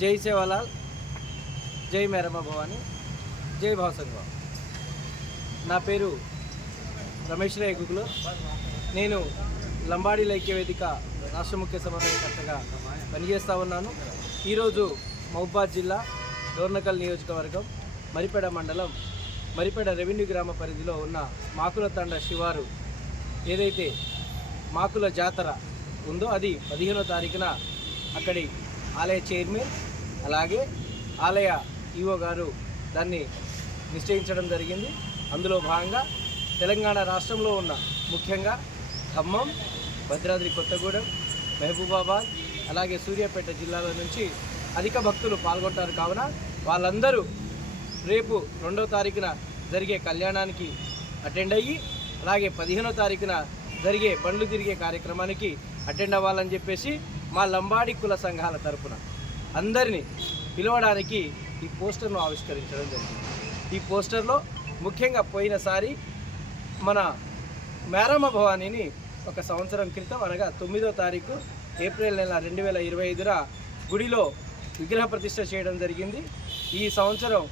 జై సేవాలాల్, జై మేరమ్మ భవాని, జై భావసంగ. నా పేరు రమేష్ రేగుగులు. నేను లంబాడీ ఐక్య వేదిక రాష్ట్ర ముఖ్య సమన్వయకర్తగా పనిచేస్తూ ఉన్నాను. ఈరోజు మహబూబాద్ జిల్లా డోర్నకల్ నియోజకవర్గం మరిపెడ మండలం మరిపెడ రెవెన్యూ గ్రామ పరిధిలో ఉన్న మాకుల తండ శివారు ఏదైతే మాకుల జాతర ఉందో అది 15వ తారీఖున అక్కడి ఆలయ చైర్మన్ అలాగే ఆలయ ఈవో గారు దాన్ని నిశ్చయించడం జరిగింది. అందులో భాగంగా తెలంగాణ రాష్ట్రంలో ఉన్న ముఖ్యంగా ఖమ్మం, భద్రాద్రి కొత్తగూడెం, మహబూబాబాద్ అలాగే సూర్యాపేట జిల్లాల నుంచి అధిక భక్తులు పాల్గొంటారు. కావున వాళ్ళందరూ రేపు 2వ తారీఖున జరిగే కళ్యాణానికి అటెండ్ అయ్యి అలాగే 15వ తారీఖున జరిగే బండ్లు తిరిగే కార్యక్రమానికి అటెండ్ అవ్వాలని చెప్పేసి మా లంబాడి కుల సంఘాల తరపున అందరినీ పిలవడానికి ఈ పోస్టర్ను ఆవిష్కరించడం జరిగింది. ఈ పోస్టర్లో ముఖ్యంగా పోయినసారి మన మేరమ్మ భవానీని ఒక సంవత్సరం క్రితం అనగా 9వ తారీఖు ఏప్రిల్ నెల 2025 గుడిలో విగ్రహ ప్రతిష్ఠ చేయడం జరిగింది. ఈ సంవత్సరం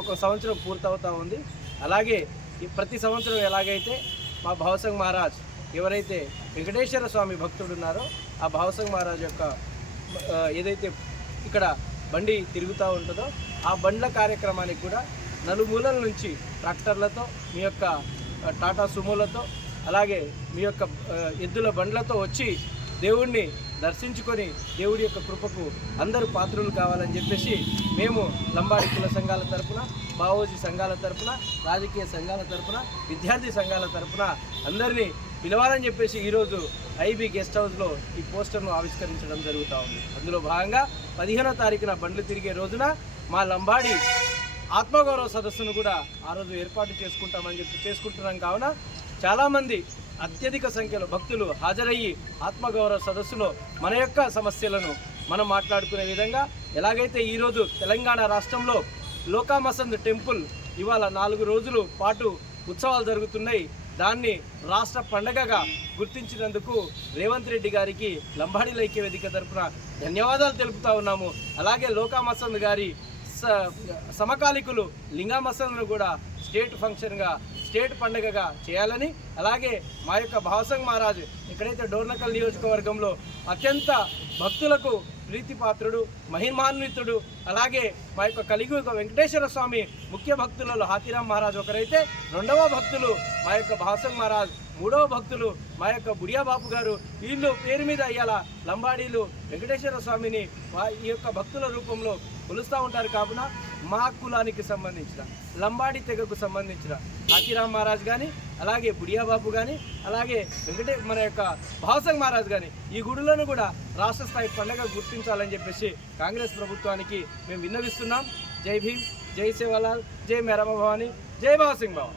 ఒక సంవత్సరం పూర్తవుతూ ఉంది. అలాగే ప్రతి సంవత్సరం ఎలాగైతే మా భావసంగ్ మహారాజ్ ఎవరైతే వెంకటేశ్వర స్వామి భక్తుడు ఉన్నారో ఆ భావసంగ్ మహారాజ్ యొక్క ఏదైతే ఇక్కడ బండి తిరుగుతూ ఉంటుందో ఆ బండ్ల కార్యక్రమానికి కూడా నలుమూలల నుంచి ట్రాక్టర్లతో మీ యొక్క టాటా సుమోలతో అలాగే మీ యొక్క ఎద్దుల బండ్లతో వచ్చి దేవుణ్ణి దర్శించుకొని దేవుడి యొక్క కృపకు అందరూ పాత్రులు కావాలని చెప్పేసి మేము లంబాడి కుల సంఘాల తరపున, బావోజీ సంఘాల తరపున, రాజకీయ సంఘాల తరపున, విద్యార్థి సంఘాల తరపున అందరినీ పిలవాలని చెప్పేసి ఈరోజు ఐబీ గెస్ట్ హౌస్లో ఈ పోస్టర్ను ఆవిష్కరించడం జరుగుతూ ఉంది. అందులో భాగంగా 15వ తారీఖున బండ్లు తిరిగే రోజున మా లంబాడి ఆత్మగౌరవ సదస్సును కూడా ఆ రోజు ఏర్పాటు చేసుకుంటున్నాం. కావున చాలామంది అత్యధిక సంఖ్యలో భక్తులు హాజరయ్యి ఆత్మగౌరవ సదస్సులో మన యొక్క సమస్యలను మనం మాట్లాడుకునే విధంగా ఎలాగైతే ఈరోజు తెలంగాణ రాష్ట్రంలో లోకామసంద్ టెంపుల్ ఇవాళ 4 రోజుల పాటు ఉత్సవాలు జరుగుతున్నాయి. దాన్ని రాష్ట్ర పండగగా గుర్తించినందుకు రేవంత్ రెడ్డి గారికి లంబాడీ ఐక్య వేదిక తరపున ధన్యవాదాలు తెలుపుతా ఉన్నాము. అలాగే లోకామసంద్ గారి సమకాలికులు లింగామసంద్ను కూడా స్టేట్ ఫంక్షన్గా, స్టేట్ పండుగగా చేయాలని, అలాగే మా యొక్క భావసంగ్ మహారాజ్ ఎక్కడైతే డోర్నకల్ నియోజకవర్గంలో అత్యంత భక్తులకు ప్రీతిపాత్రుడు, మహిమాన్వితుడు, అలాగే మా యొక్క కలిగి వెంకటేశ్వర స్వామి ముఖ్య భక్తులలో హాతీరామ్ మహారాజ్ ఒకరైతే, 2వ భక్తులు మా యొక్క భావసంగ్ మహారాజ్, 3వ భక్తులు మా యొక్క బుడియా బాపు గారు. వీళ్ళు పేరు మీద ఇవాళ లంబాడీలు వెంకటేశ్వర స్వామిని ఈ యొక్క భక్తుల రూపంలో కొలుస్తూ ఉంటారు. కావున మా కులానికి సంబంధించిన లంబాడీ తెగకు సంబంధించిన హాతీరామ్ మహారాజ్ కానీ, అలాగే బుడియా బాపు కానీ, అలాగే మన యొక్క భావసంగ్ మహారాజ్ కానీ ఈ గుడులను కూడా రాష్ట్ర స్థాయి పండుగ గుర్తించాలని చెప్పేసి కాంగ్రెస్ ప్రభుత్వానికి మేము విన్నవిస్తున్నాం. జై భీమ్, జై సేవాలాల్, జై మేరమ్మ భవాని, జై భావసింగ్ బావ.